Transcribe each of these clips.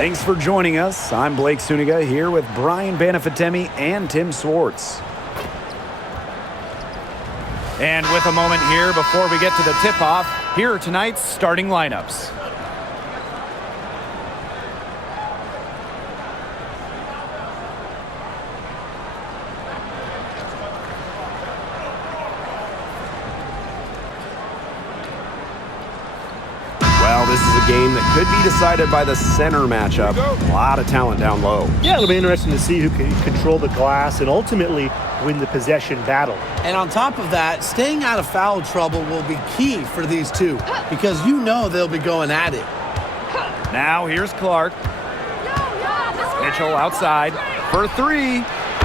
Thanks for joining us. I'm Blake Suniga here with Brian Banafitemi and Tim Swartz. And with a moment here before we get to the tip-off, here are tonight's starting lineups. Well, this is a game that could be decided by the center matchup. A lot of talent down low. Yeah, it'll be interesting to see who can control the glass and ultimately win the possession battle. And on top of that, staying out of foul trouble will be key for these two because you know they'll be going at it. Now here's Clark. Mitchell outside for three.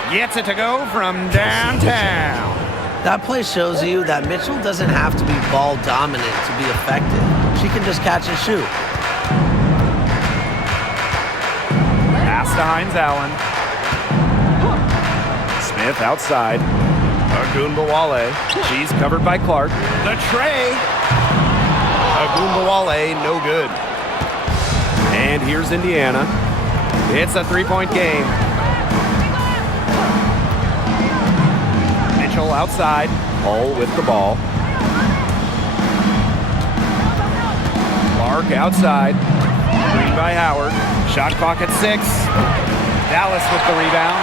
Gets it to go from downtown. That play shows you that Mitchell doesn't have to be ball dominant to be effective. She can just catch and shoot. Pass to Hines Allen. Smith outside. Agunbowale. She's covered by Clark. The tray. Agunbowale, no good. And here's Indiana. It's a three-point game. Mitchell outside. Hull with the ball. Clark outside. Green by Howard. Shot clock at 6. Dallas with the rebound.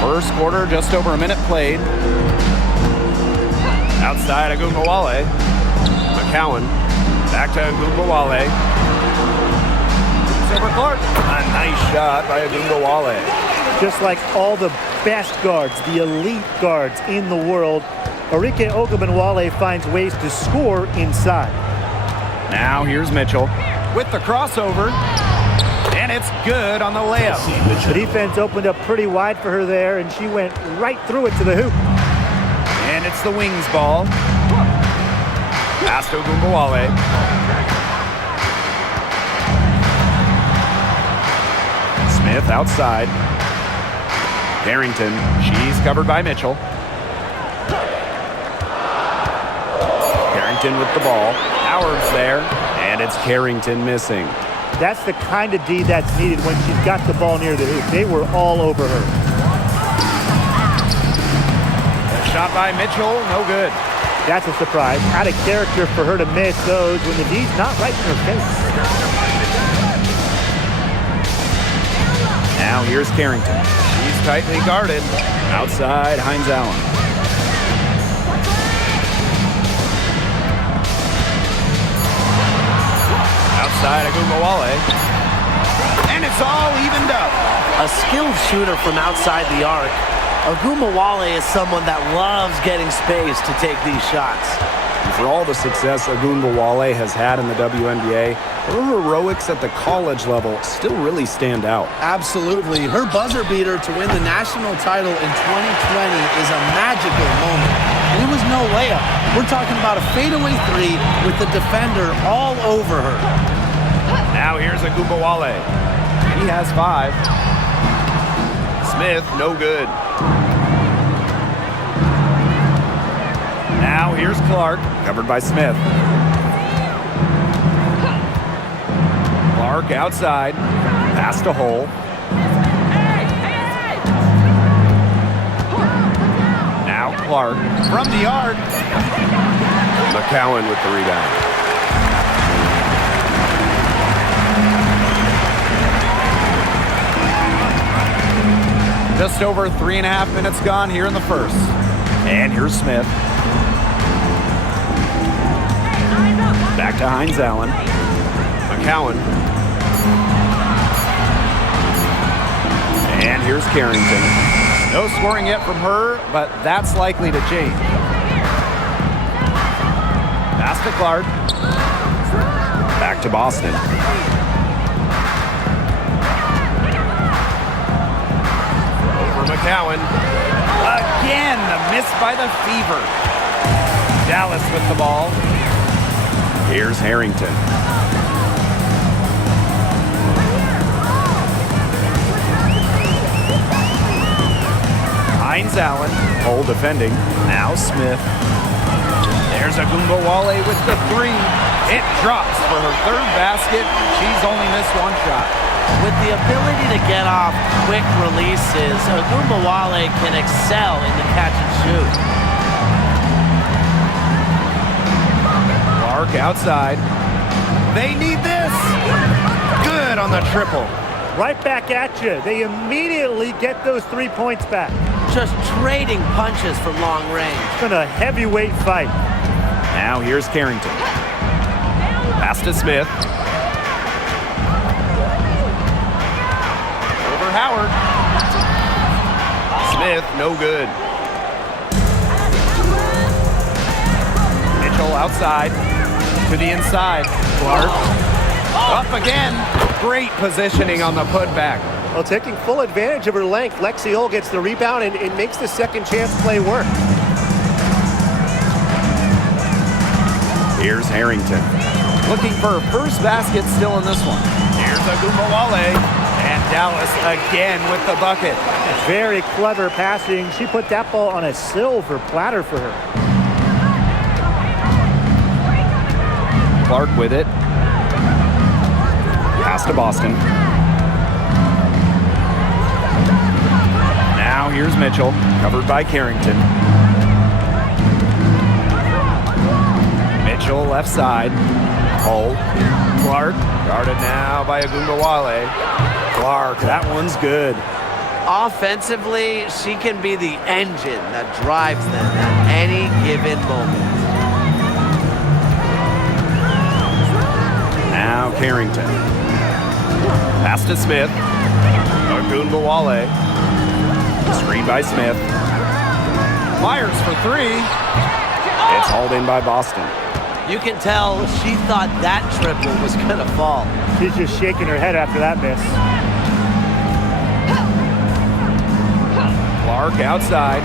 First quarter, just over a minute played. Outside Agunbowale. McCowan. Back to Agunbowale. It's over Clark. A nice shot by Agunbowale. Just like all the best guards, the elite guards in the world, Arike Ogunbowale finds ways to score inside. Now here's Mitchell with the crossover, and it's good on the layup. The defense opened up pretty wide for her there, and she went right through it to the hoop. And it's the Wings ball. Pass to Agunbowale. Smith outside. Harrington, she's covered by Mitchell. Carrington with the ball. Howard's there. And it's Carrington missing. That's the kind of D that's needed when she's got the ball near the hoop. They were all over her. A shot by Mitchell, no good. That's a surprise. Out of character for her to miss those when the D's not right in her face. Now here's Carrington. He's tightly guarded. Outside, Hines Allen. Outside Agunbowale. And it's all evened up. A skilled shooter from outside the arc. Agunbowale is someone that loves getting space to take these shots. And for all the success Agunbowale has had in the WNBA, her heroics at the college level still really stand out. Absolutely. Her buzzer beater to win the national title in 2020 is a magical moment. And it was no layup. We're talking about a fadeaway three with the defender all over her. Now here's Agunbowale. He has 5. Smith, no good. Now here's Clark, covered by Smith. Clark outside. Pass to Hull. Now Clark from the arc. McCowan with the rebound. Just over 3.5 minutes gone here in the first. And here's Smith. Back to Hines Allen. McCowan. And here's Carrington. No scoring yet from her, but that's likely to change. Pass to Clark. Back to Boston. McCowan. Again, the miss by the Fever. Dallas with the ball. Here's Harrington. Hines Allen. Hull defending. Now Smith. There's Agumbawale with the three. It drops for her third basket. She's only missed one shot. With the ability to get off quick releases, Agumbawale can excel in the catch and shoot. Clark outside. They need this. Good on the triple. Right back at you. They immediately get those 3 points back. Just trading punches from long range. It's been a heavyweight fight. Now here's Carrington. Pass to Smith. Over Howard. Smith, no good. Mitchell outside. To the inside. Clark. Up again. Great positioning on the putback. Well, taking full advantage of her length, Lexi Hull gets the rebound and it makes the second chance play work. Here's Harrington. Looking for her first basket still in this one. Here's Agumbawale. And Dallas again with the bucket. Very clever passing. She put that ball on a silver platter for her. Clark with it. Pass to Boston. Now here's Mitchell, covered by Carrington. Mitchell left side. Hull. Clark, guarded now by Agumbawale. Clark, that one's good. Offensively, she can be the engine that drives them at any given moment. Now Carrington. Pass to Smith. Agumbawale. Screen by Smith. Fires for three. It's hauled in by Boston. You can tell she thought that triple was going to fall. She's just shaking her head after that miss. Clark outside.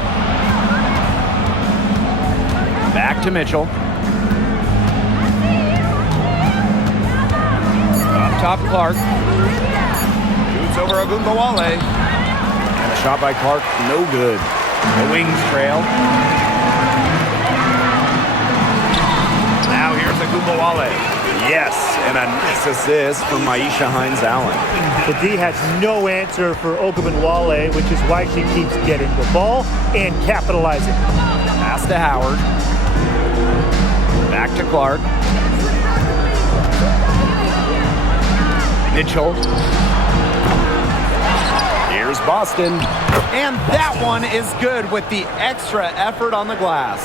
Back to Mitchell. Up top, Clark. Shoots over Agumbawale. And a shot by Clark, no good. The Wings trail. Now here's Agumbawale. Yes, and a nice assist from Maisha Hines-Allen. The D has no answer for Ogunbowale, which is why she keeps getting the ball and capitalizing. Pass to Howard. Back to Clark. Mitchell. Here's Boston. And that one is good with the extra effort on the glass.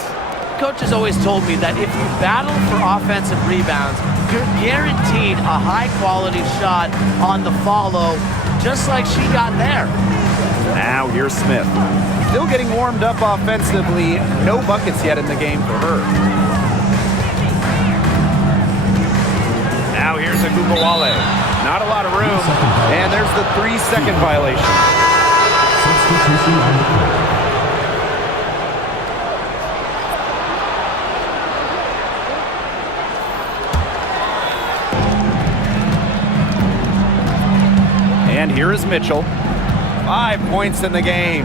Coach has always told me that if you battle for offensive rebounds, you're guaranteed a high-quality shot on the follow, just like she got there. Now here's Smith. Still getting warmed up offensively. No buckets yet in the game for her. Now here's Agumbawale. Not a lot of room. And there's the 3-second violation. Substitution on the court. And here is Mitchell. 5 points in the game.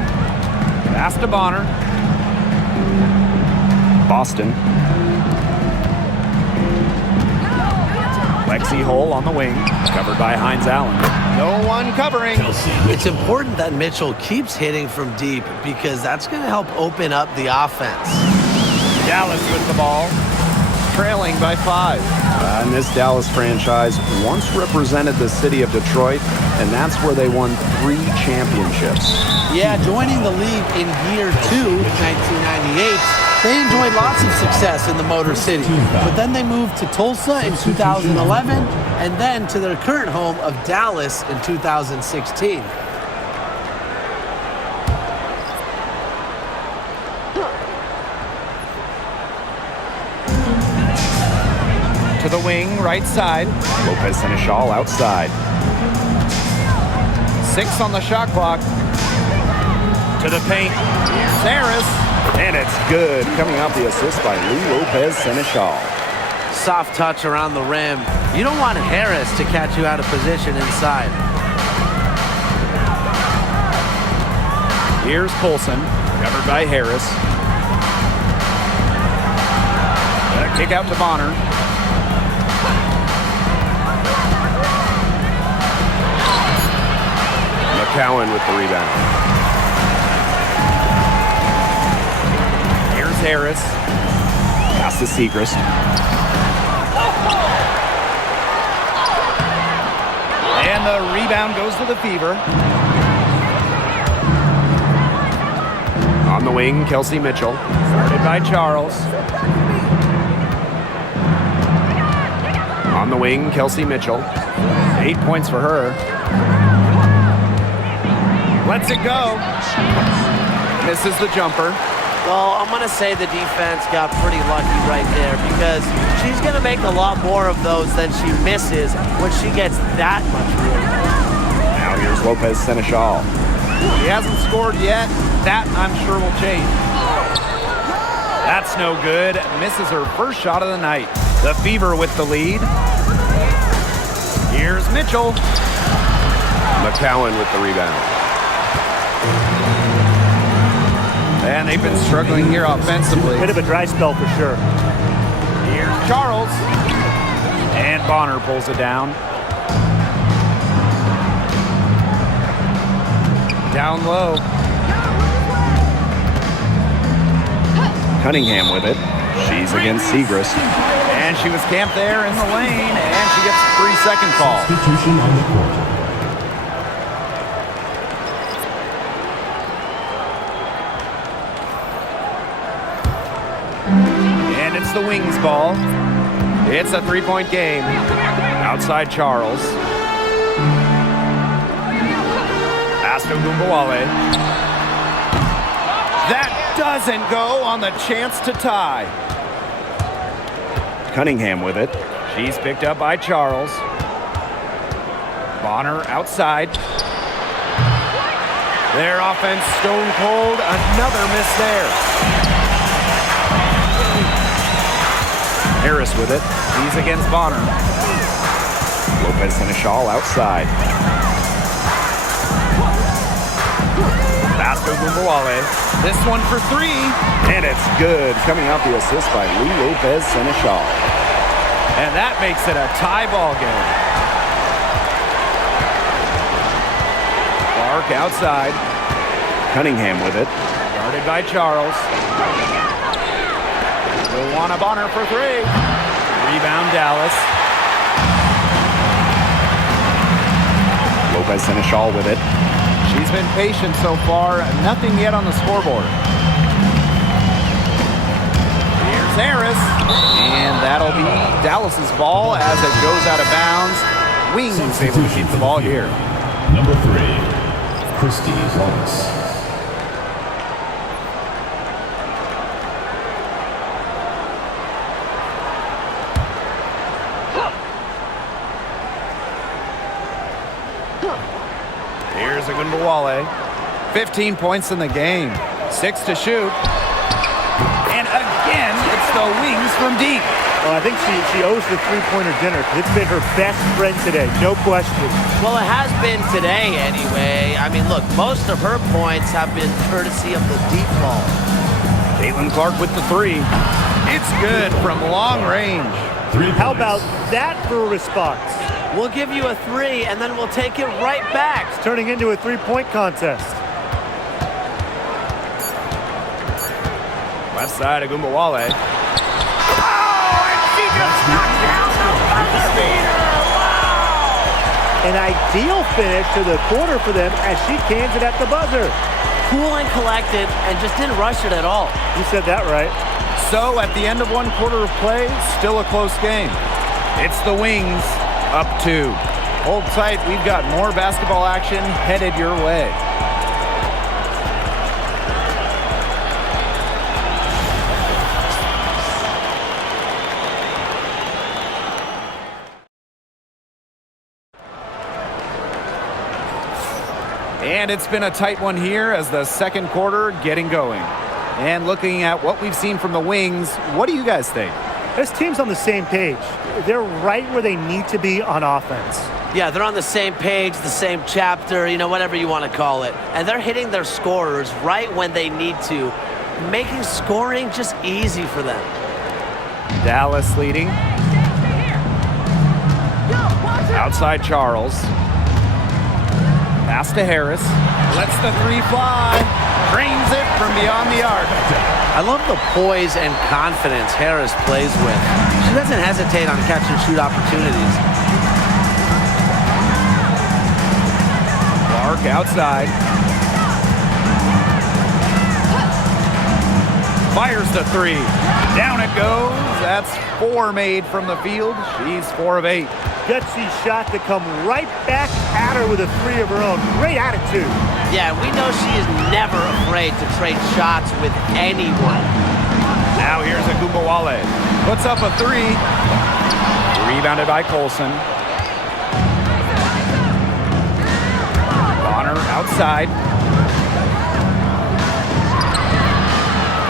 Pass to Bonner. Boston. Lexi Hull on the wing. Covered by Hines-Allen. No one covering. It's important that Mitchell keeps hitting from deep because that's going to help open up the offense. Dallas with the ball. Trailing by 5. And this Dallas franchise once represented the city of Detroit, and that's where they won 3 championships. Yeah, joining the league in year 2, 1998, they enjoyed lots of success in the Motor City. But then they moved to Tulsa in 2011, and then to their current home of Dallas in 2016. To the wing, right side. Lopez Seneschal outside. 6 on the shot clock. To the paint. Here's Harris. And it's good. Coming off the assist by Lou Lopez Seneschal. Soft touch around the rim. You don't want Harris to catch you out of position inside. Here's Colson. Covered by Harris. kick out to Bonner. McCowan with the rebound. Here's Harris. Pass to Segrist. And the rebound goes to the Fever. On the wing, Kelsey Mitchell. Started by Charles. On the wing, Kelsey Mitchell. 8 points for her. Lets it go. Misses the jumper. Well, I'm going to say the defense got pretty lucky right there because she's going to make a lot more of those than she misses when she gets that much room. Now here's Lopez Seneschal. He hasn't scored yet. That, I'm sure, will change. That's no good. Misses her first shot of the night. The Fever with the lead. Here's Mitchell. McCowan with the rebound. And they've been struggling here offensively. Bit of a dry spell for sure. Here's Charles. And Bonner pulls it down. Down low. Cunningham with it. She's against Segrist. And she was camped there in the lane, and she gets a 3-second call. Substitution on the court. And it's the Wings ball. It's a 3-point game. Outside Charles. Pass to Gumbawale. That doesn't go on the chance to tie. Cunningham with it. She's picked up by Charles. Bonner outside. Their offense stone cold. Another miss there. Harris with it. He's against Bonner. Lopez Seneschal outside. Pass to Gumbawale. This one for 3. And it's good. Coming out the assist by Lou Lopez Seneschal. And that makes it a tie ball game. Clark outside. Cunningham with it. Guarded by Charles. Luana Bonner for 3. Rebound Dallas. Lopez Seneschal with it. She's been patient so far. Nothing yet on the scoreboard. Here's Harris. And that'll be Dallas's ball as it goes out of bounds. Wings able to keep the ball here. Number 3, Christy Wallace. Here's Agunbawale. 15 points in the game. 6 to shoot. And again, it's the Wings from deep. Oh, I think she owes the three-pointer dinner because it's been her best friend today, no question. Well, it has been today anyway. I mean, look, most of her points have been courtesy of the deep ball. Caitlin-Clark with the 3. It's good from long range. 3 How points. about that for a response? We'll give you a 3, and then we'll take it right back. It's turning into a three-point contest. Left side, Agunbawale. An ideal finish to the quarter for them as she cans it at the buzzer. Cool and collected, and just didn't rush it at all. You said that right. So at the end of 1 quarter of play, still a close game. It's the Wings up 2. Hold tight, we've got more basketball action headed your way. And it's been a tight one here as the second quarter getting going. And looking at what we've seen from the Wings, what do you guys think? This team's on the same page. They're right where they need to be on offense. Yeah, they're on the same page, the same chapter, whatever you want to call it. And they're hitting their scorers right when they need to, making scoring just easy for them. Dallas leading. Outside Charles. Pass to Harris. Lets the three fly. Drains it from beyond the arc. I love the poise and confidence Harris plays with. She doesn't hesitate on catch and shoot opportunities. Clark outside. Fires the three. Down it goes. That's 4 made from the field. She's 4 of 8. Gutsy shot to come right back at her with a 3 of her own. Great attitude. Yeah, we know she is never afraid to trade shots with anyone. Now here's Agumbawale. Puts up a 3. Rebounded by Colson. Bonner outside.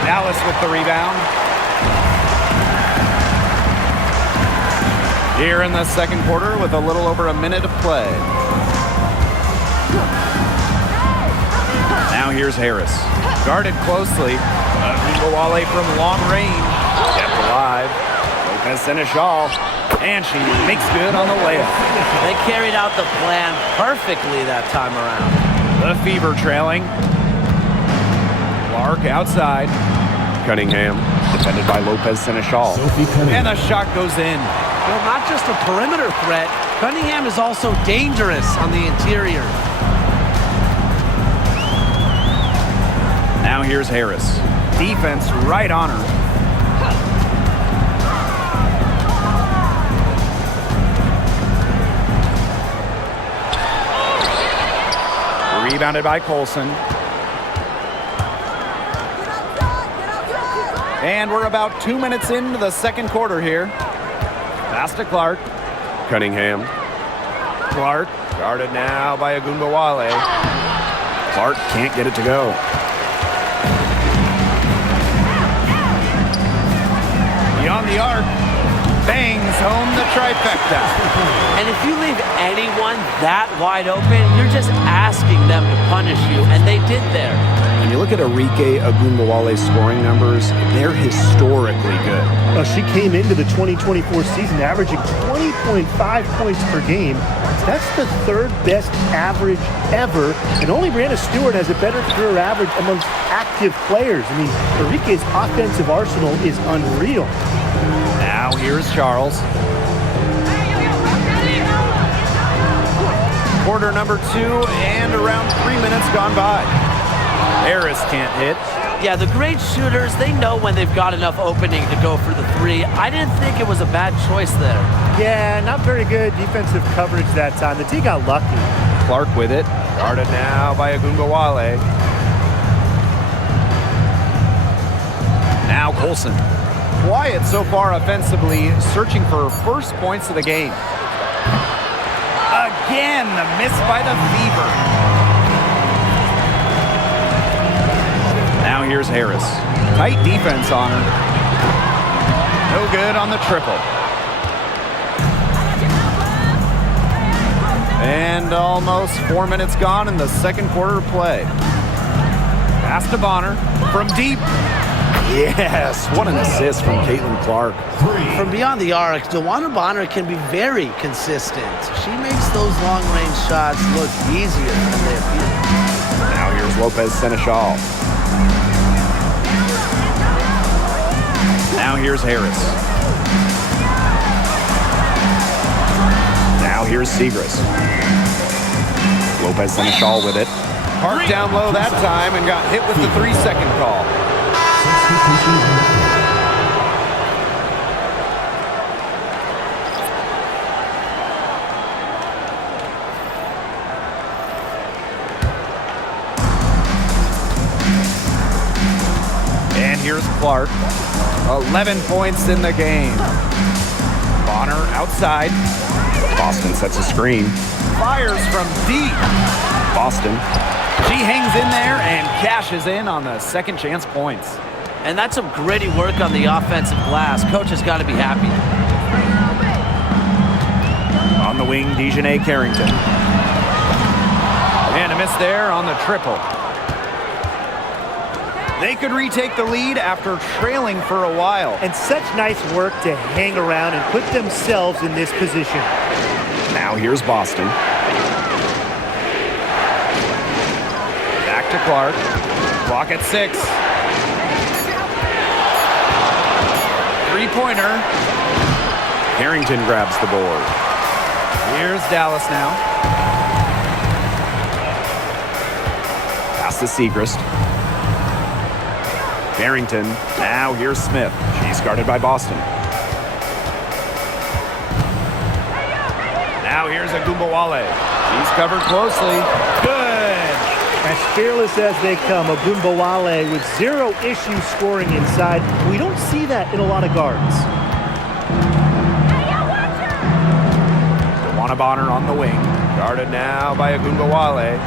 Dallas with the rebound. Here in the second quarter with a little over a minute of play. Now here's Harris. Guarded closely. Agumbawale from long range. Kept alive. Lopez Seneschal. And she makes good on the layup. They carried out the plan perfectly that time around. The Fever trailing. Clark outside. Cunningham defended by Lopez Seneschal. And the shot goes in. Well, not just a perimeter threat, Cunningham is also dangerous on the interior. Now here's Harris. Defense right on her. Rebounded by Colson. And we're about 2 minutes into the second quarter here. Pass to Clark. Cunningham. Clark guarded now by Agumbawale. Clark can't get it to go. Beyond the arc. Bangs home the trifecta. And if you leave anyone that wide open, you're just asking them to punish you, and they did there. When you look at Arike Agumbawale's scoring numbers, they're historically good. She came into the 2024 season averaging 20.5 points per game. That's the 3rd best average ever, and only Brianna Stewart has a better career average amongst active players. I mean, Arike's offensive arsenal is unreal. Now here's Charles. Quarter number 2 and around 3 minutes gone by. Harris can't hit. Yeah, the great shooters, they know when they've got enough opening to go for the 3. I didn't think it was a bad choice there. Yeah, not very good defensive coverage that time. The D got lucky. Clark with it. Guarded now by Agumbawale. Now Colson. Quiet so far offensively, searching for first points of the game. Again, the miss by the Fever. Now here's Harris. Tight defense on her. No good on the triple. And almost 4 minutes gone in the second quarter of play. Pass to Bonner from deep. Yes, what an assist from Caitlin-Clark. From beyond the arc, DeWanna Bonner can be very consistent. She makes those long-range shots look easier than they appear. Now here's Lopez Seneschal. Now here's Harris. Now here's Segrist. Lopez Seneschal with it. Parked down low that time and got hit with the 3-second call. And here's Clark. 11 points in the game. Bonner outside. Boston sets a screen. Fires from deep. Boston. She hangs in there and cashes in on the second chance points. And that's some gritty work on the offensive glass. Coach has got to be happy. On the wing, Dejanay Carrington. And a miss there on the triple. They could retake the lead after trailing for a while. And such nice work to hang around and put themselves in this position. Now here's Boston. Back to Clark. Clock at 6. Three-pointer. Harrington grabs the board. Here's Dallas now. Pass to Segrist. Harrington. Now here's Smith. She's guarded by Boston. Now here's Agumbawale. She's covered closely. Good. As fearless as they come, Agumbawale with zero issue scoring inside. We don't see that in a lot of guards. DeWanna Bonner on the wing. Guarded now by Agumbawale.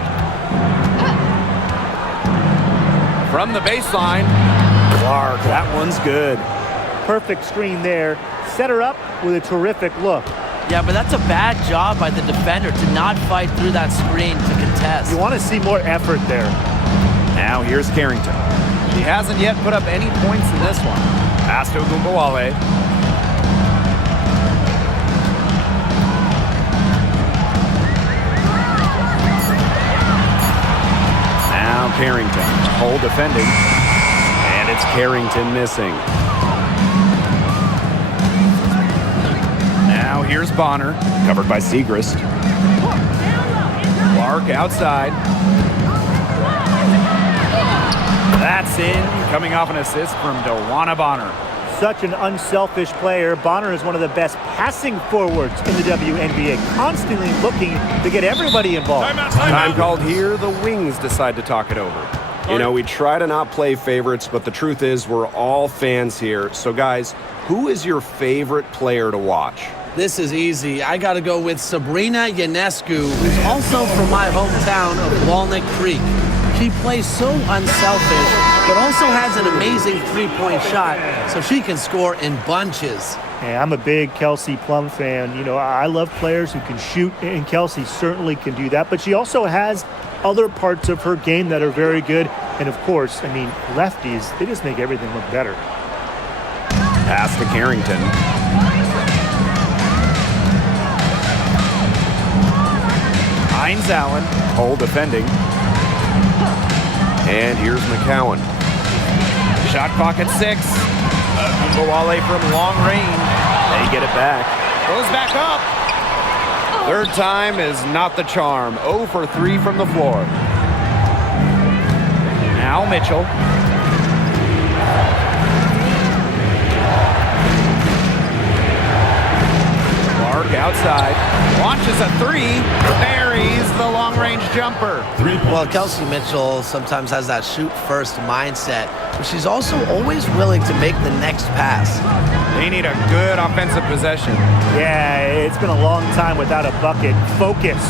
From the baseline, Clark. That one's good. Perfect screen there. Set her up with a terrific look. Yeah, but that's a bad job by the defender to not fight through that screen to contest. You want to see more effort there. Now here's Carrington. She hasn't yet put up any points in this one. Pass to Agumbawale. Now Carrington. Hole defending. And it's Carrington missing. Now here's Bonner, covered by Segrist. Clark outside. That's in, coming off an assist from DeWanna Bonner. Such an unselfish player. Bonner is one of the best passing forwards in the WNBA, constantly looking to get everybody involved. Time called here, the Wings decide to talk it over. You know, we try to not play favorites, but the truth is we're all fans here. So, guys, who is your favorite player to watch? This is easy. I got to go with Sabrina Ionescu, who's also from my hometown of Walnut Creek. She plays so unselfish, but also has an amazing three-point shot, so she can score in bunches. Yeah, I'm a big Kelsey Plum fan. You know, I love players who can shoot, and Kelsey certainly can do that. But she also has other parts of her game that are very good. And, of course, I mean, lefties, they just make everything look better. Pass to Carrington. Hines Allen, hole defending. And here's McCowan. Shot clock at 6. Agumbawale from long range. They get it back. Goes back up. Third time is not the charm. 0 for 3 from the floor. Now Mitchell. Clark outside. Launches a 3. Buries the long-range jumper. Well, Kelsey Mitchell sometimes has that shoot-first mindset, but she's also always willing to make the next pass. They need a good offensive possession. Yeah, it's been a long time without a bucket. Focus.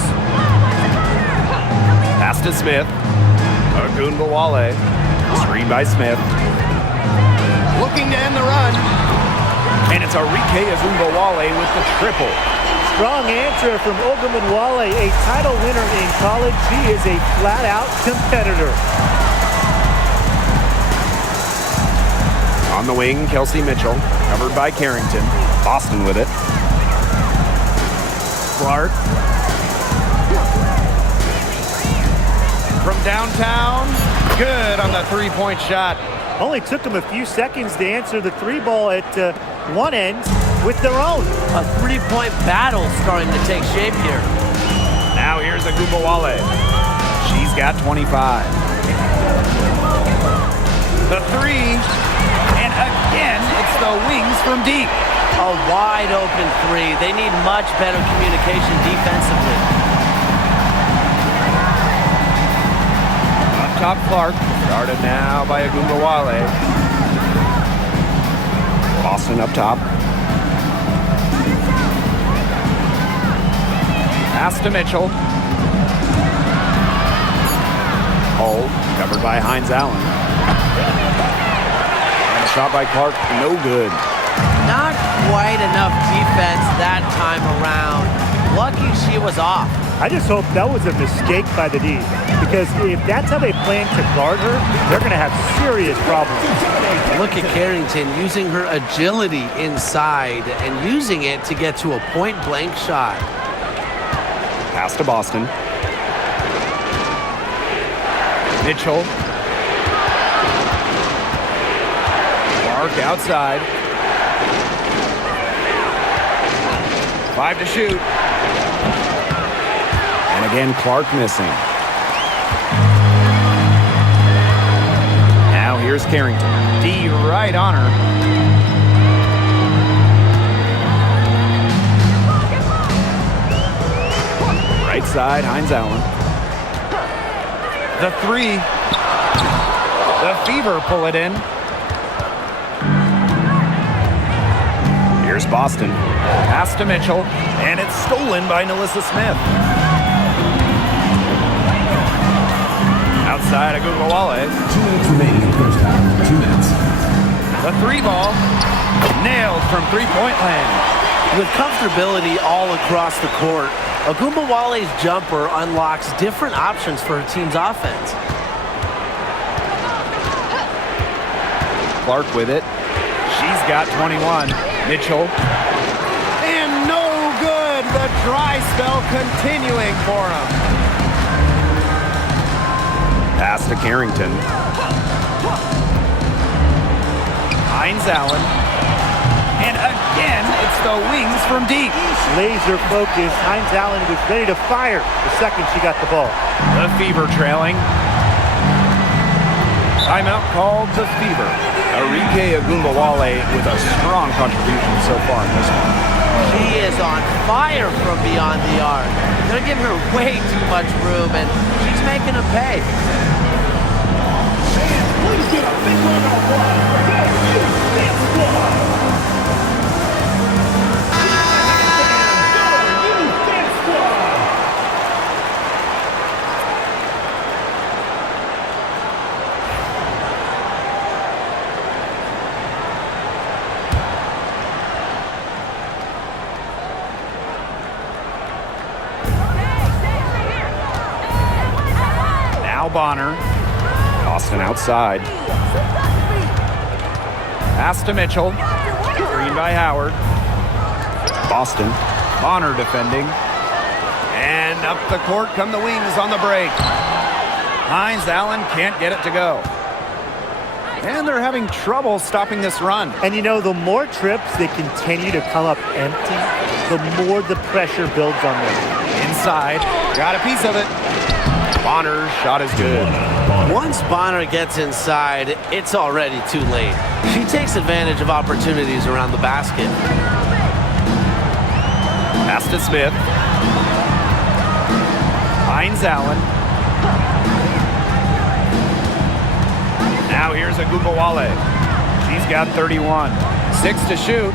Pass to Smith. Agumbawale. Screen by Smith. Looking to end the run. And it's Arike Agumbawale with the triple. Strong answer from Ogunbowale, a title winner in college. She is a flat-out competitor. On the wing, Kelsey Mitchell, covered by Carrington. Boston with it. Clark. From downtown, good on the three-point shot. Only took them a few seconds to answer the three ball at one end with their own. A three-point battle starting to take shape here. Now here's Agumbawale. She's got 25. The 3, and again, it's the Wings from deep. A wide-open 3. They need much better communication defensively. Up top, Clark. Guarded now by Agumbawale. Boston up top. Pass to Mitchell. Hold, covered by Hines Allen. And a shot by Clark, no good. Not quite enough defense that time around. Lucky she was off. I just hope that was a mistake by the D, because if that's how they plan to guard her, they're going to have serious problems. Look at Carrington using her agility inside and using it to get to a point-blank shot. Pass to Boston. Mitchell. Clark outside. 5 to shoot. And again, Clark missing. Now here's Carrington. D right on her. Right side, Hines Allen. The 3. The Fever pull it in. Here's Boston. Pass to Mitchell. And it's stolen by Nalissa Smith. Outside Agumbawale. 2 minutes remaining in the first half. 2 minutes. The 3 ball. Nailed from three-point land. With comfortability all across the court, Agumbawale's jumper unlocks different options for her team's offense. Clark with it. She's got 21. Mitchell. And no good. The dry spell continuing for him. Pass to Carrington. Hines Allen. And again, it's the wings from deep. Laser focus. Hines Allen was ready to fire the second she got the ball. The Fever trailing. Timeout called the Fever. Arike Agumbawale with a strong contribution so far in this one. She is on fire from beyond the arc. They're giving her way too much room, and she's making them pay. Please get a big round of applause for that squad. Bonner. Boston outside. Pass to Mitchell. Screen by Howard. Boston. Bonner defending. And up the court come the wings on the break. Hines Allen can't get it to go. And they're having trouble stopping this run. And you know, the more trips they continue to come up empty, the more the pressure builds on them. Inside. Got a piece of it. Bonner's shot is good. Once Bonner gets inside, it's already too late. She takes advantage of opportunities around the basket. Pass to Smith. Hines Allen. Now here's Agumbawale. She's got 31. 6 to shoot.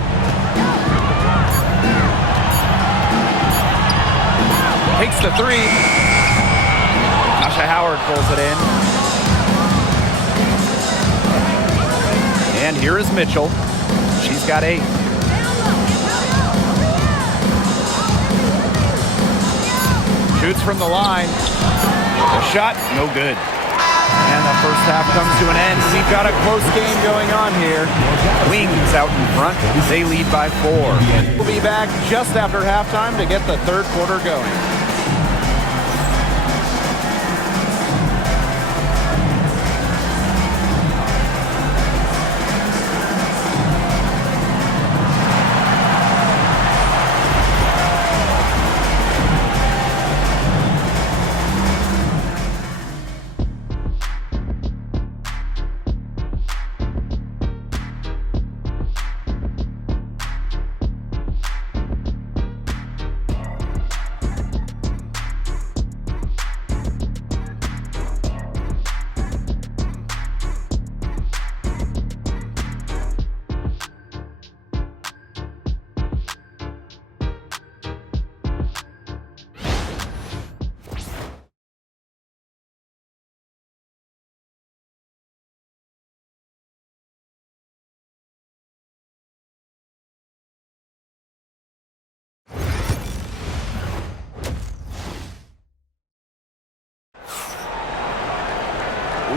Takes the 3. Tasha Howard pulls it in. And here is Mitchell. She's got 8. Shoots from the line. The shot, no good. And the first half comes to an end. We've got a close game going on here. Wings out in front. They lead by 4. We'll be back just after halftime to get the third quarter going.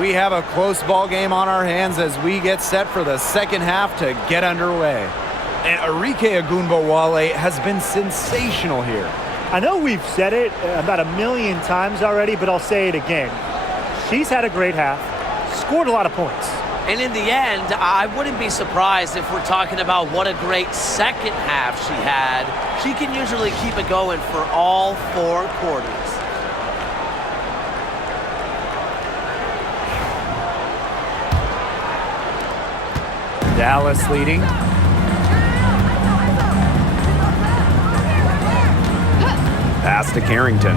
We have a close ball game on our hands as we get set for the second half to get underway. And Arike Ogunbowale has been sensational here. I know we've said it about a million times already, but I'll say it again. She's had a great half, scored a lot of points. And in the end, I wouldn't be surprised if we're talking about what a great second half she had. She can usually keep it going for all 4 quarters. Dallas leading. Pass to Carrington.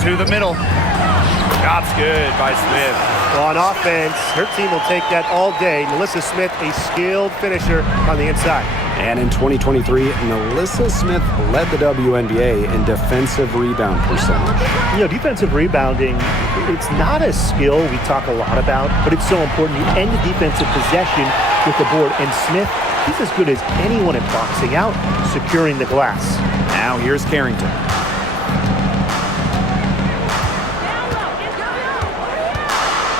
To the middle. Shot's good by Smith. Well, on offense, her team will take that all day. Melissa Smith, a skilled finisher on the inside. And in 2023, Melissa Smith led the WNBA in defensive rebound percentage. You know, defensive rebounding, it's not a skill we talk a lot about, but it's so important. You end the defensive possession with the board. And Smith, he's as good as anyone at boxing out, securing the glass. Now here's Carrington.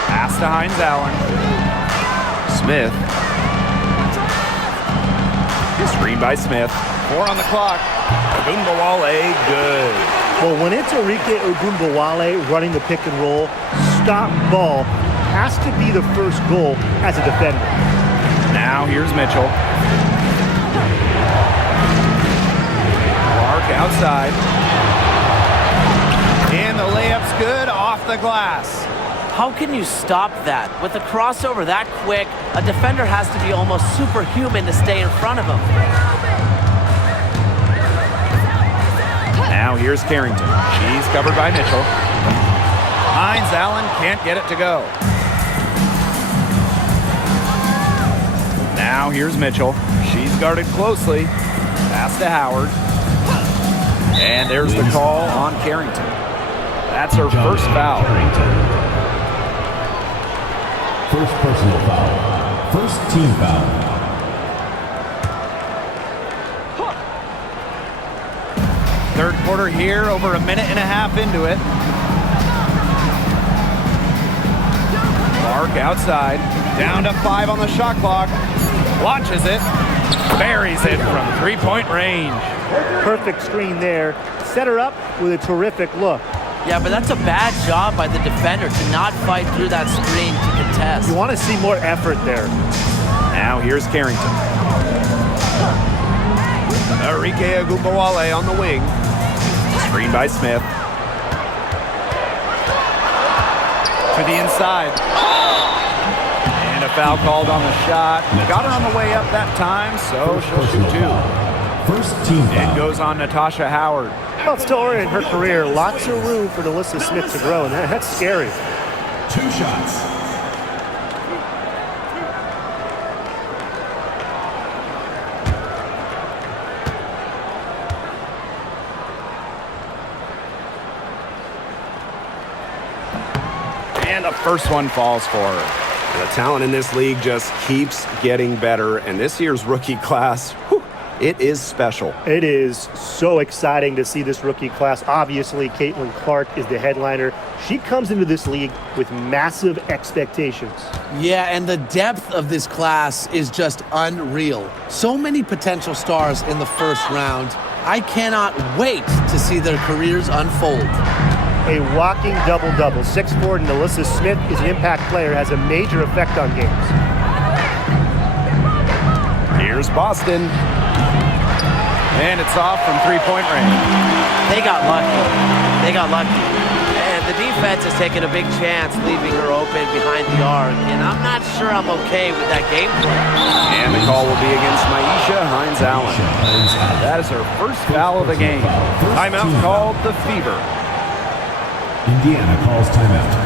Pass to Hines Allen. Smith. Screen by Smith. 4 on the clock. Ogunbowale, good. Well, when it's Arike Ogunbowale running the pick and roll, stop ball has to be the first goal as a defender. Now here's Mitchell. Clark outside. And the layup's good off the glass. How can you stop that? With a crossover that quick, a defender has to be almost superhuman to stay in front of him. Now here's Carrington. She's covered by Mitchell. Hines Allen can't get it to go. Now here's Mitchell. She's guarded closely. Pass to Howard. And there's the call on Carrington. That's her first foul. First personal foul. First team foul. Third quarter here, over a minute and a half into it. Clark outside. Down to 5 on the shot clock. Launches it. Buries it from 3-point range. Perfect screen there. Set her up with a terrific look. Yeah, but that's a bad job by the defender to not fight through that screen to contest. You want to see more effort there. Now here's Carrington. Arike Ogunbowale on the wing. Screen by Smith. To the inside. And a foul called on the shot. Got her on the way up that time, so she'll shoot 2. First team foul. It goes on Natasha Howard. Well, still early in her career, lots of room for Melissa Smith to grow, and that's scary. 2 shots. And the first one falls for her. The talent in this league just keeps getting better, and this year's rookie class, whew, it is special. It is so exciting to see this rookie class. Obviously, CaitlinClark is the headliner. She comes into this league with massive expectations. Yeah, and the depth of this class is just unreal. So many potential stars in the first round. I cannot wait to see their careers unfold. A walking double-double. 6'4" Melissa Smith is an impact player, has a major effect on games. Here's Boston. And it's off from 3-point range. They got lucky. They got lucky. And the defense has taken a big chance leaving her open behind the arc. And I'm not sure I'm okay with that game plan. And the call will be against Maisha Hines Allen. That is her first foul of the game. Timeout called the Fever. Indiana calls timeout.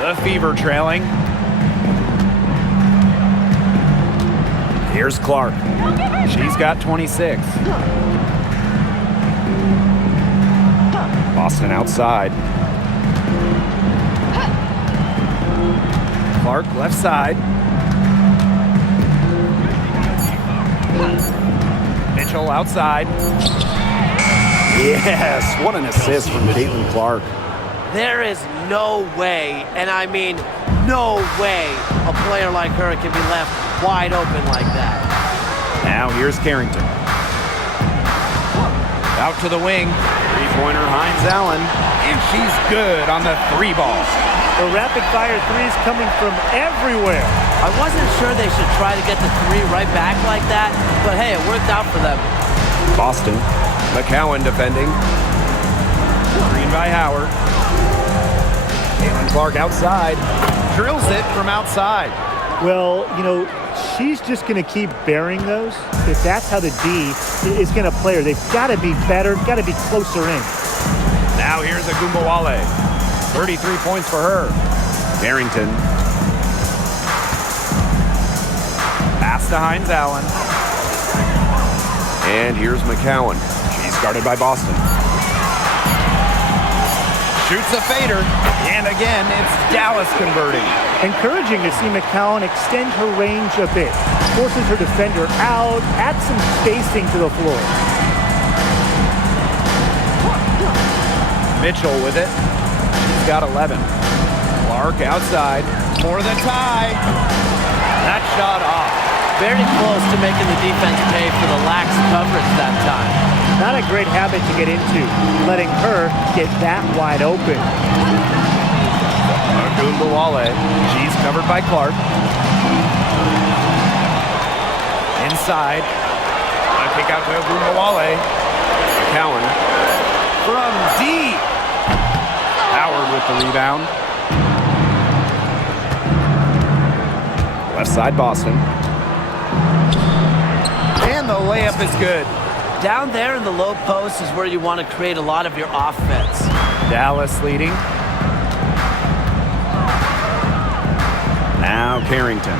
The Fever trailing. Here's Clark. She's got 26. Boston outside. Clark left side. Mitchell outside. Yes, what an assist from Caitlin Clark. There is no way, and I mean no way, a player like her can be left wide open like that. Now here's Carrington. Out to the wing. Three-pointer Hines Allen. And she's good on the three ball. The rapid-fire threes coming from everywhere. I wasn't sure they should try to get the three right back like that, but hey, it worked out for them. Boston. McCowan defending. Screen by Howard. Caitlin Clark outside. Drills it from outside. Well, you know, she's just going to keep bearing those. If that's how the D is going to play her, they've got to be better, got to be closer in. Now here's Agumbawale. 33 points for her. Carrington. Pass to Hines Allen. And here's McCowan. She's guarded by Boston. Shoots a fader. And again, it's Dallas converting. Encouraging to see McCowan extend her range a bit. Forces her defender out, adds some spacing to the floor. Mitchell with it. She's got 11. Clark outside for the tie. That shot off. Very close to making the defense pay for the lax coverage that time. Not a great habit to get into, letting her get that wide open. Agumbawale. She's covered by Clark. Inside. A kick out to Agumbawale. McCowan from deep. Howard with the rebound. Left side Boston. And the layup is good. Down there in the low post is where you want to create a lot of your offense. Dallas leading. Now Carrington.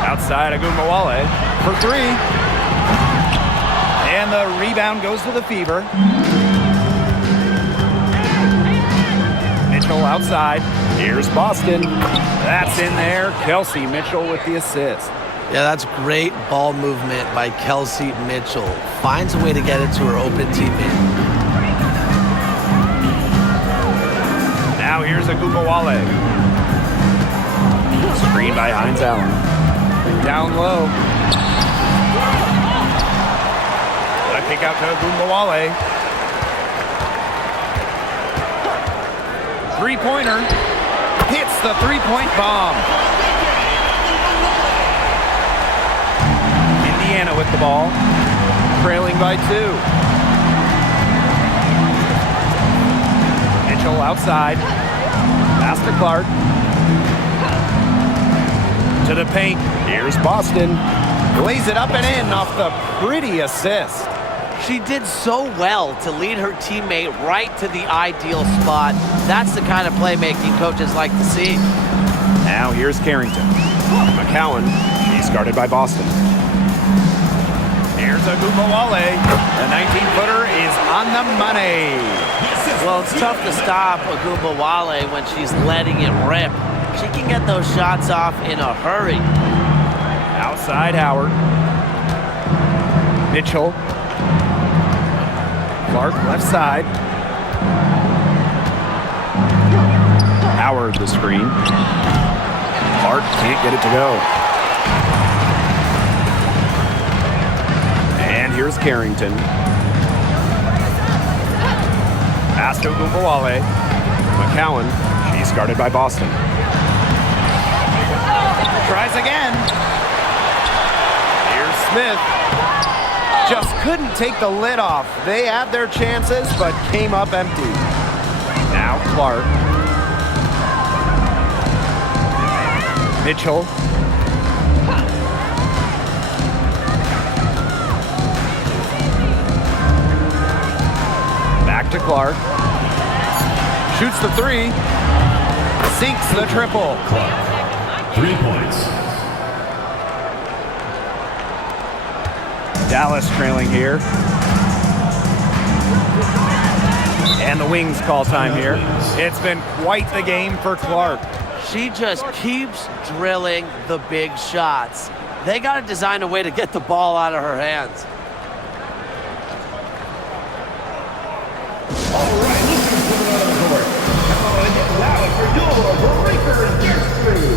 Outside Agumbawale for three. And the rebound goes to the Fever. Mitchell outside. Here's Boston. That's in there. Kelsey Mitchell with the assist. Yeah, that's great ball movement by Kelsey Mitchell. Finds a way to get it to her open teammate. Now here's Agumbawale. Screen by Hines Allen. Down low. A kick out to Agumbawale. Three-pointer. Hits the three-point bomb. Indiana with the ball. Trailing by 2. Mitchell outside. Pass to Clark. To the paint. Here's Boston. Lays it up and in off the pretty assist. She did so well to lead her teammate right to the ideal spot. That's the kind of playmaking coaches like to see. Now here's Carrington. McCowan. She's guarded by Boston. Here's Agumbawale. The 19-footer is on the money. Well, it's tough to stop Agumbawale when she's letting it rip. She can get those shots off in a hurry. Outside Howard. Mitchell. Clark left side. Howard the screen. Clark can't get it to go. And here's Carrington. Pass to Agumbawale. McCowan. She's guarded by Boston. Tries again. Here's Smith. Just couldn't take the lid off. They had their chances, but came up empty. Now Clark. Mitchell. Back to Clark. Shoots the three. Sinks the triple. Clark, 3 points. Dallas trailing here. And the Wings call time here. It's been quite the game for Clark. She just keeps drilling the big shots. They got to design a way to get the ball out of her hands. All right, listen to the on the court. Come on and get loud for your breaker history.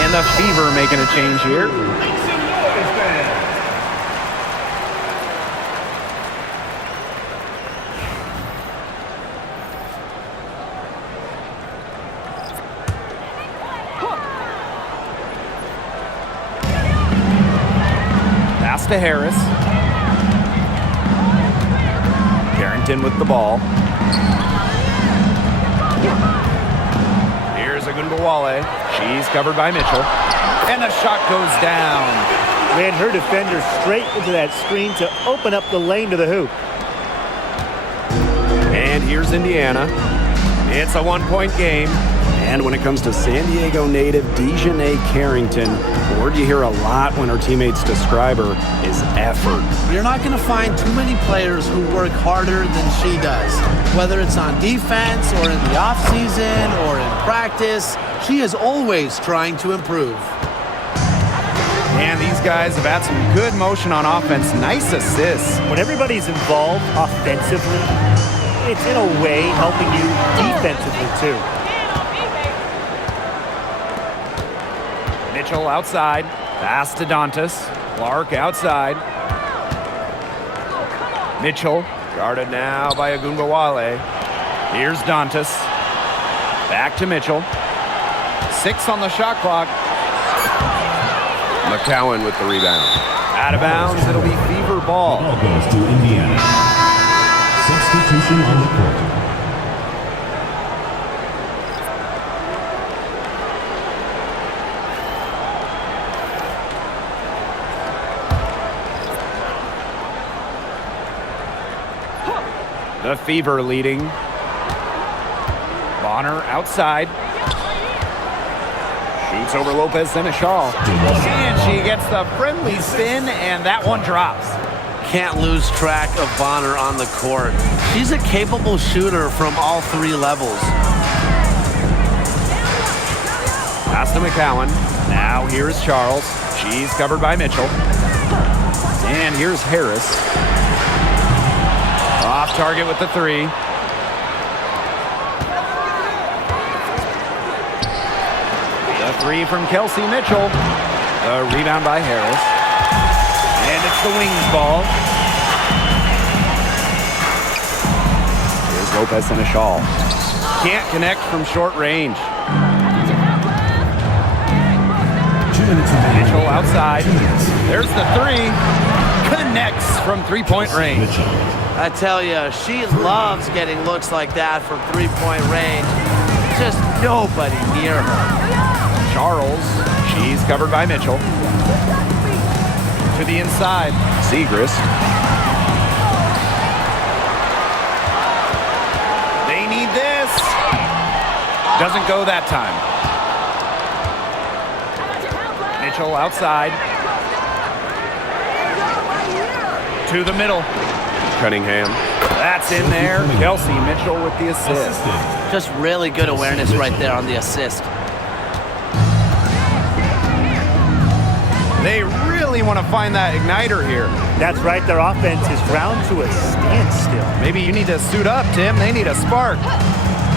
And the Fever making a change here. Make some noise, fans. Pass to Harris. Carrington with the ball. Here's Ogunbowale. She's covered by Mitchell. And the shot goes down. Ran her defender straight into that screen to open up the lane to the hoop. And here's Indiana. It's a one-point game. And when it comes to San Diego native Dejanay Carrington, the word you hear a lot when her teammates describe her is effort. You're not going to find too many players who work harder than she does. Whether it's on defense or in the offseason or in practice, she is always trying to improve. And these guys have had some good motion on offense. Nice assists. When everybody's involved offensively, it's in a way helping you defensively too. Mitchell outside. Pass to Dantas. Clark outside. Mitchell guarded now by Ogunbowale. Here's Dantas. Back to Mitchell. 6 on the shot clock. McCowan with the rebound. Out of bounds. It'll be Fever ball. Ball goes to Indiana. Substitution on the court. The Fever leading. Bonner outside. Shoots over Lopez Seneschal. And she gets the friendly spin, and that one drops. Can't lose track of Bonner on the court. She's a capable shooter from all 3 levels. Pass to McCowan. Now here's Charles. She's covered by Mitchell. And here's Harris. Off target with the 3. The 3 from Kelsey Mitchell. The rebound by Harris. And it's the Wings ball. Here's Lopez Seneschal. Can't connect from short range. 2 minutes remaining. Mitchell outside. There's the 3. Connects from three-point range. Mitchell. I tell you, she loves getting looks like that from 3-point range. Just nobody near her. Charles. She's covered by Mitchell. To the inside. Segrist. They need this. Doesn't go that time. Mitchell outside. To the middle. Cunningham. That's in there. Kelsey Mitchell with the assist. Just really good awareness right there on the assist. They really want to find that igniter here. That's right, their offense is ground to a standstill. Maybe you need to suit up, Tim. They need a spark.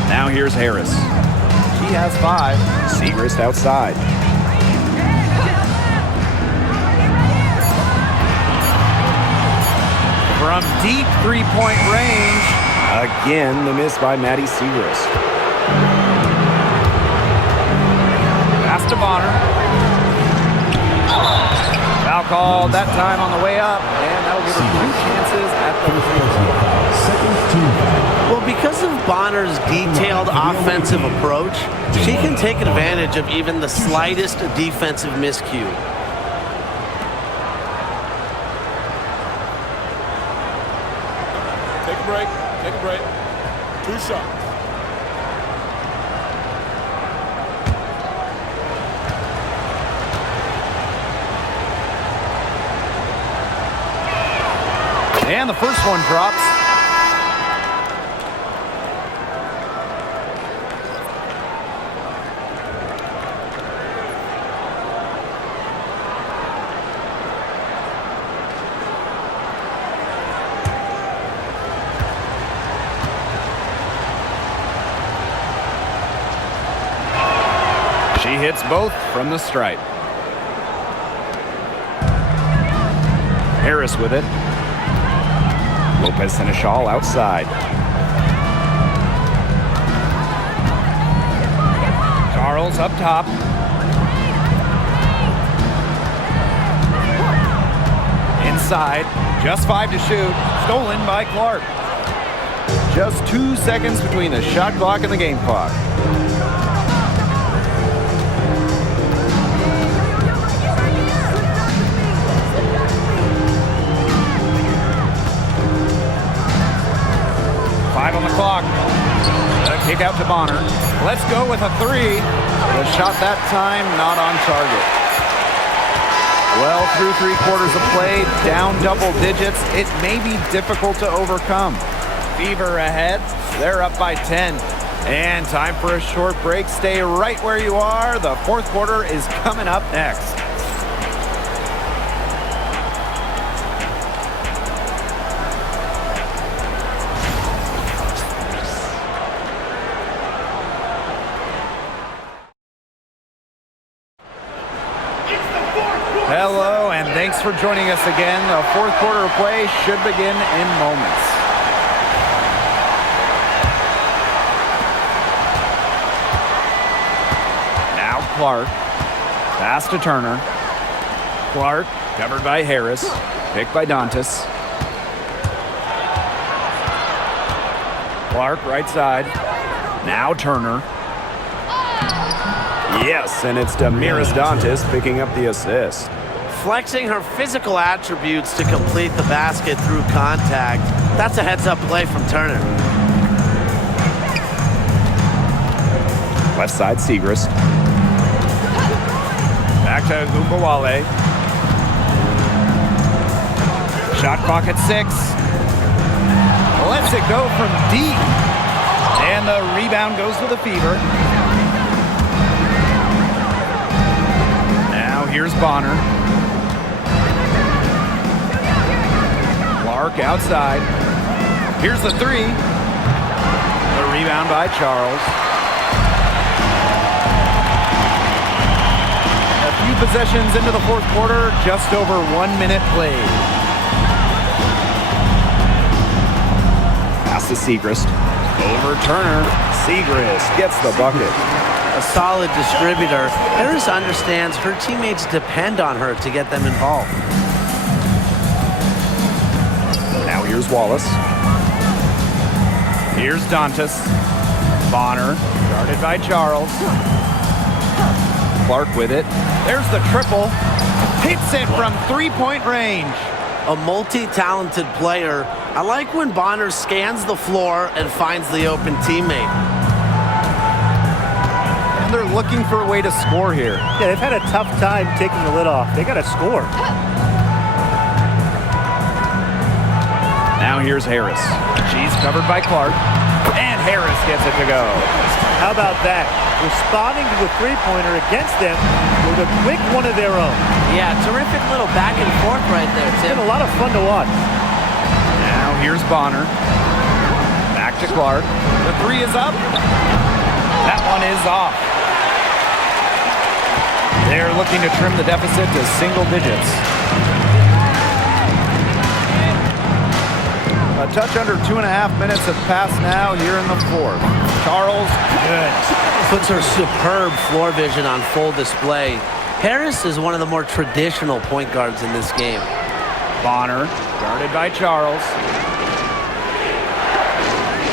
Now here's Harris. She has 5. Segrist outside. From deep 3-point range. Again, the miss by Maddie Segrist. Pass to Bonner. Foul called that time on the way up, and that'll give her 2 chances at the Second team foul. Well, because of Bonner's detailed offensive approach, she can take advantage of even the slightest defensive miscue. Take a break. Take a break. 2 shots. And the first one drops. She hits both from the stripe. Harris with it. Lopez Seneschal outside. Charles up top. Inside. Just 5 to shoot. Stolen by Clark. Just 2 seconds between the shot clock and the game clock. On the clock. A kick out to Bonner. Let's go with a 3. The shot that time not on target. Well, through 3/4 of play, down double digits. It may be difficult to overcome. Fever ahead. They're up by 10. And time for a short break. Stay right where you are. The 4th quarter is coming up next. Hello, and thanks for joining us again. The 4th quarter of play should begin in moments. Now Clark. Pass to Turner. Clark, covered by Harris. Picked by Dantas. Clark, right side. Now Turner. Yes, and it's Damiris Dantas picking up the assist. Flexing her physical attributes to complete the basket through contact. That's a heads-up play from Turner. Left side, Segrist. Back to Gumbawale. Shot clock at 6. Lets it go from deep. And the rebound goes to the Fever. Now here's Bonner. Clark outside. Here's the 3. The rebound by Charles. A few possessions into the 4th quarter, just over 1 minute played. Pass to Segrist. Over Turner. Segrist gets the bucket. A solid distributor. Harris understands her teammates depend on her to get them involved. Now here's Wallace. Here's Dantas. Bonner, guarded by Charles. Clark with it. There's the triple. Hits it from 3-point range. A multi-talented player. I like when Bonner scans the floor and finds the open teammate. And they're looking for a way to score here. Yeah, they've had a tough time taking the lid off. They got to score. Now here's Harris. She's covered by Clark. And Harris gets it to go. How about that? Responding to the three-pointer against them with a quick one of their own. Yeah, terrific little back and forth right there, It's Tim. been a lot of fun to watch. Now here's Bonner. Back to Clark. The 3 is up. That one is off. They're looking to trim the deficit to single digits. A touch under 2.5 minutes have passed now here in the 4th. Charles, good. Puts her superb floor vision on full display. Harris is one of the more traditional point guards in this game. Bonner, guarded by Charles.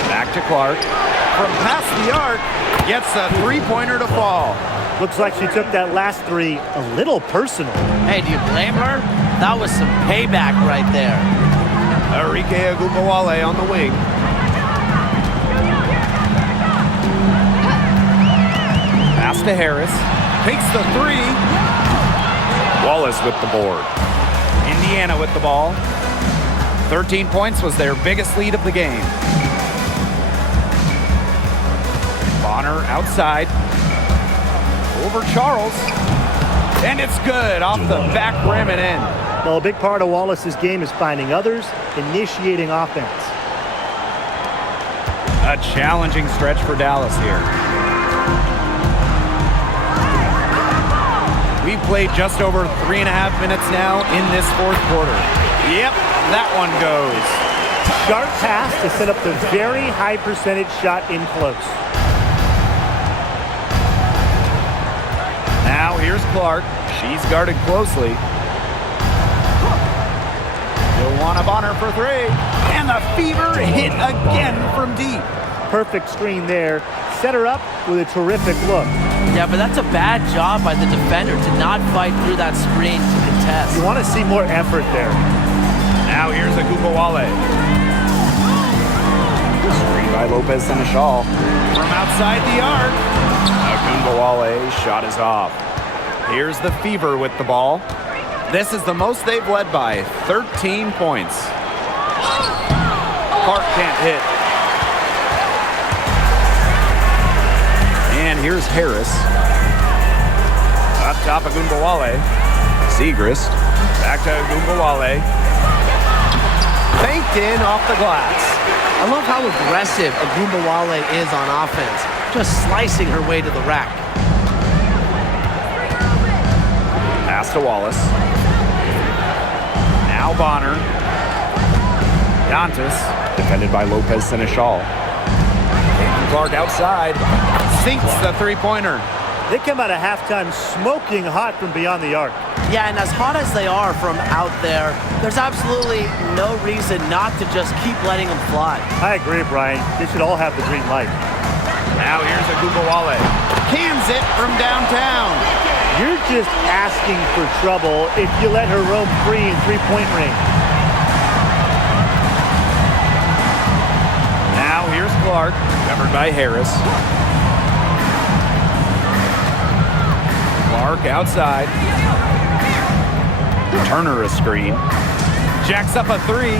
Back to Clark. From past the arc, gets a three-pointer to fall. Looks like she took that last 3 a little personal. Hey, do you blame her? That was some payback right there. Arike Agubawale on the wing. Pass to Harris. Takes the 3. Wallace with the board. Indiana with the ball. 13 points was their biggest lead of the game. Bonner outside. Over Charles. And it's good off the back rim and in. Well, a big part of Wallace's game is finding others, initiating offense. A challenging stretch for Dallas here. We've played just over 3.5 minutes now in this fourth quarter. Yep, that one goes. Sharp pass to set up the very high percentage shot in close. Now here's Clark. She's guarded closely. Joanna Bonner for three. And the fever hit again from deep. Perfect screen there. Set her up with a terrific look. Yeah, but that's a bad job by the defender to not fight through that screen to contest. You want to see more effort there. Now here's Agumbawale. Screen by Lopez Seneschal. From outside the arc. Agumbawale shot is off. Here's the Fever with the ball. This is the most they've led by, 13 points. Clark can't hit. And here's Harris. Up top, Agumbawale. Segrist. Back to Agumbawale. Banked in off the glass. I love how aggressive Agumbawale is on offense, just slicing her way to the rack. Pass to Wallace. Now Bonner. Dantas, defended by Lopez Seneschal. Clark outside. Sinks the three-pointer. They come out of halftime smoking hot from beyond the arc. Yeah, and as hot as they are from out there, there's absolutely no reason not to just keep letting them fly. I agree, Brian. They should all have the green light. Now here's Agumbawale. Cans it from downtown. You're just asking for trouble if you let her roam free in three-point range. Now here's Clark, covered by Harris. Clark outside. Turner a screen. Jacks up a three.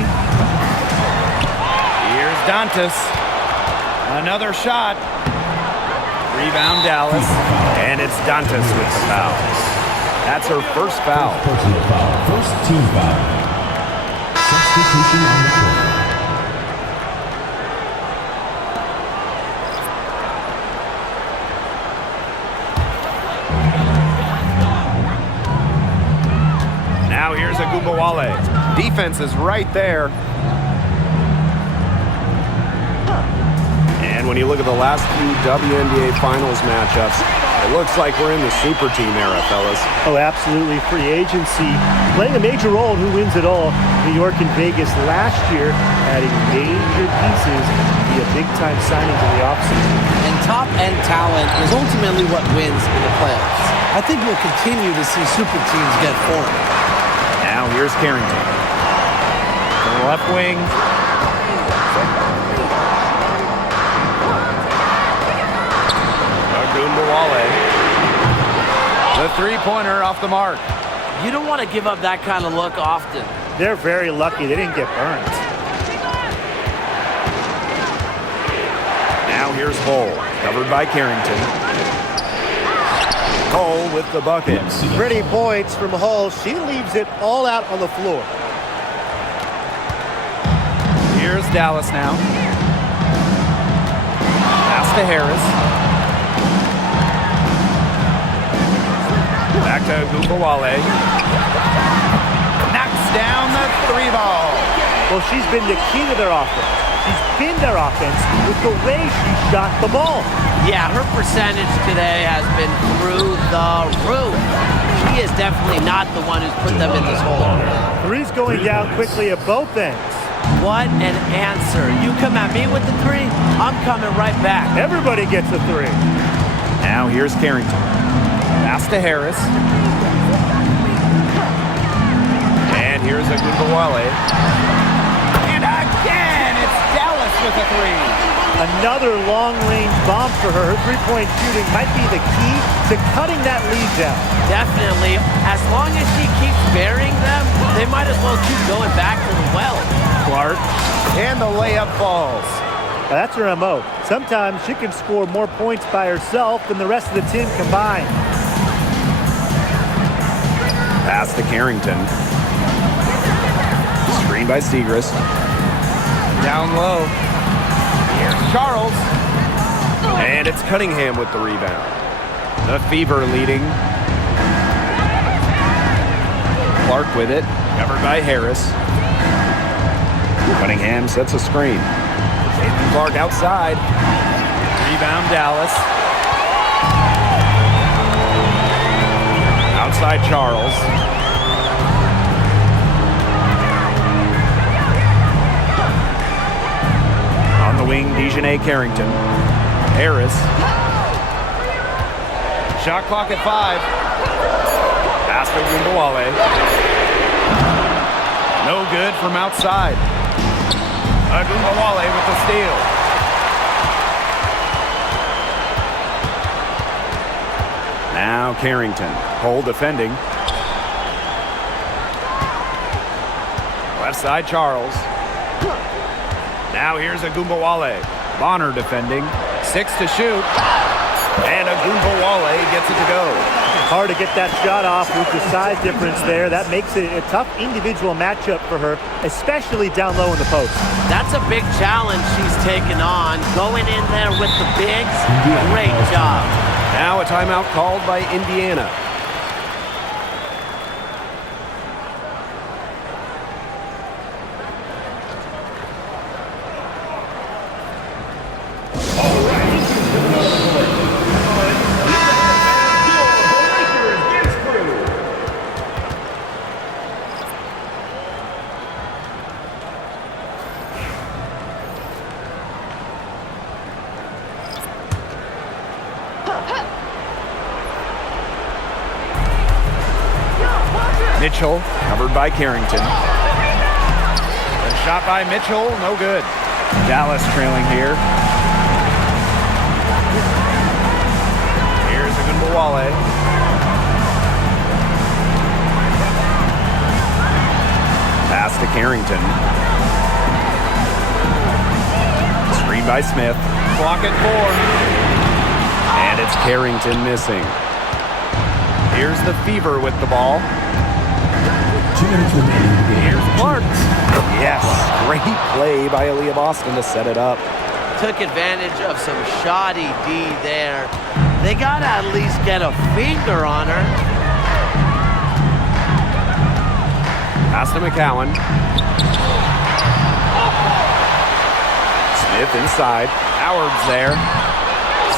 Here's Dantas. Another shot. Rebound Dallas. And it's Dantas with the foul. That's her first foul. Personal foul. First team foul. Substitution on the court. Now here's Agumbawale. Defense is right there. And when you look at the last few WNBA Finals matchups, it looks like we're in the super team era, fellas. Oh, absolutely. Free agency playing a major role in who wins it all. New York and Vegas last year adding major pieces via big-time signings in the offseason. And top-end talent is ultimately what wins in the playoffs. I think we'll continue to see super teams get formed. Now here's Carrington. To the left wing. Agumbawale. The three-pointer off the mark. You don't want to give up that kind of look often. They're very lucky they didn't get burned. Now here's Hull, covered by Carrington. Hull with the bucket. Pretty points from Hull. She leaves it all out on the floor. Here's Dallas now. Pass to Harris. Back to Agumbawale. Knocks down the three ball. Well, she's been the key to their offense. She's been their offense with the way she shot the ball. Yeah, her percentage today has been through the roof. She is definitely not the one who's put them in this hole. Three's going down quickly at both ends. What an answer. You come at me with the three, I'm coming right back. Everybody gets a three. Now here's Carrington. Pass to Harris. And here's Agumbawale. And again, it's Dallas with a three. Another long-range bomb for her. Her three-point shooting might be the key to cutting that lead down. Definitely. As long as she keeps burying them, they might as well keep going back to the well. Clark, and the layup falls. Now, that's her MO. Sometimes she can score more points by herself than the rest of the team combined. Pass to Carrington. Screen by Segrist. Down low. Here's Charles. And it's Cunningham with the rebound. The Fever leading. Clark with it. Covered by Harris. Cunningham sets a screen. Clark outside. Rebound Dallas. Outside Charles. On the wing, Dejanay Carrington. Harris. Shot clock at 5. Pass to Gumbawale. No good from outside. Gumbawale with the steal. Now Carrington. Hole defending. Left side Charles. Now here's Gumbawale. Bonner defending. 6 to shoot. And Gumbawale gets it to go. Hard to get that shot off with the size difference there. That makes it a tough individual matchup for her, especially down low in the post. That's a big challenge she's taken on. Going in there with the bigs, great job. Now a timeout called by Indiana. Mitchell, covered by Carrington. A shot by Mitchell, no good. Dallas trailing here. Here's Gumbawale. Pass to Carrington. Screen by Smith. Clock at 4. And it's Carrington missing. Here's the Fever with the ball. Here's Clark. Yes, great play by Aaliyah Boston to set it up. Took advantage of some shoddy D there. They got to at least get a finger on her. Pass to McCowan. Smith inside. Howard's there.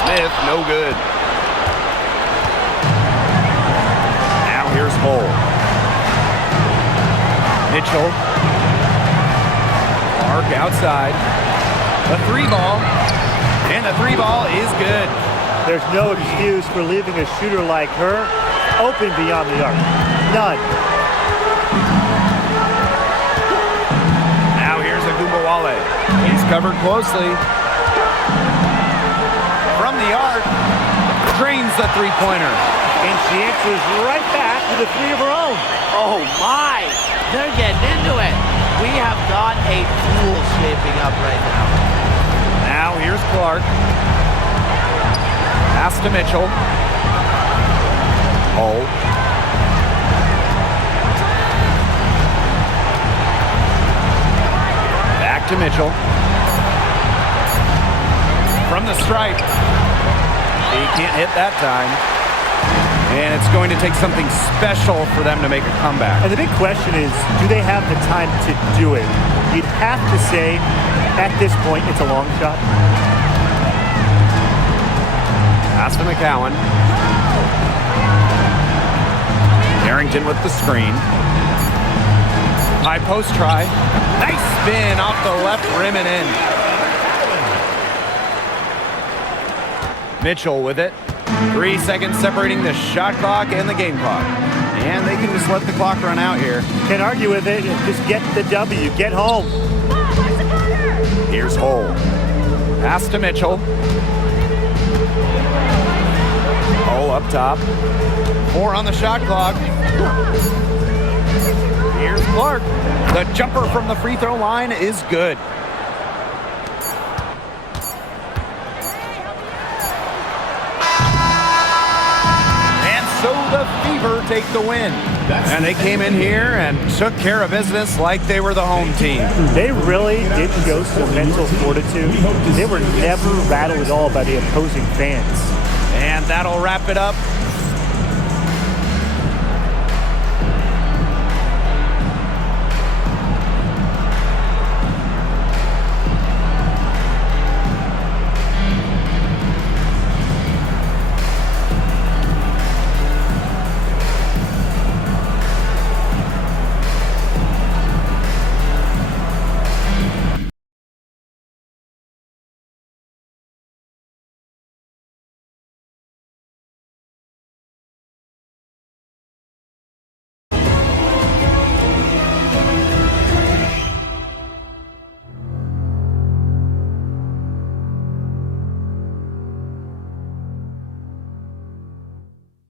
Smith, no good. Now here's Hull. Mitchell. Clark outside. The 3-ball. And the 3-ball is good. There's no excuse for leaving a shooter like her open beyond the arc. None. Now here's Gumbawale. He's covered closely. From the arc. Drains the three-pointer. And she answers right back with a 3 of her own. Oh my! They're getting into it. We have got a duel shaping up right now. Now here's Clark. Pass to Mitchell. Hull. Back to Mitchell. From the stripe. He can't hit that time. And it's going to take something special for them to make a comeback. And the big question is, do they have the time to do it? You'd have to say, at this point, it's a long shot. Pass to McCowan. Carrington with the screen. High post try. Nice spin off the left rim and in. Mitchell with it. 3 seconds separating the shot clock and the game clock. And they can just let the clock run out here. Can't argue with it. Just get the W. Get home. Here's Hull. Pass to Mitchell. Hull up top. 4 on the shot clock. Here's Clark. The jumper from the free throw line is good. And so the Fever take the win. And they came in here and took care of business like they were the home team. They really did show some mental fortitude. They were never rattled at all by the opposing fans. And that'll wrap it up